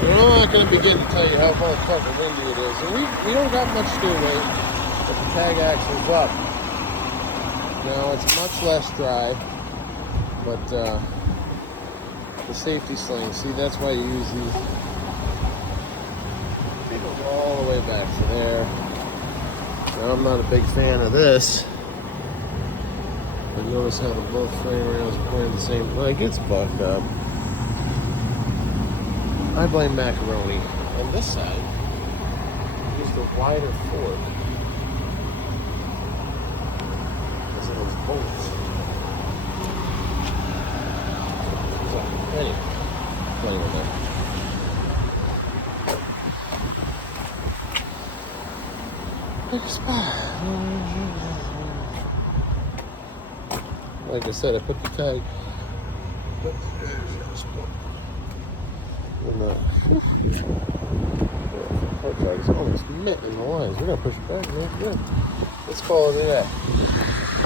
And I'm not going to begin to tell you how fucking windy it is. And we don't got much to wait, but the tag axle's up. Now it's much less dry, but the safety sling, see, that's why you use these. They go all the way back to there. Now I'm not a big fan of this, but notice how the both frame rails are pointing the same, like it's fucked up. I blame macaroni. On this side, use the wider fork because of those bolts. So, anyway, playing with that. Pick a spot. Like I said, I put the tag. And hard drag is almost met in the lines. We're gonna push it back, man. Good. Let's call it a day.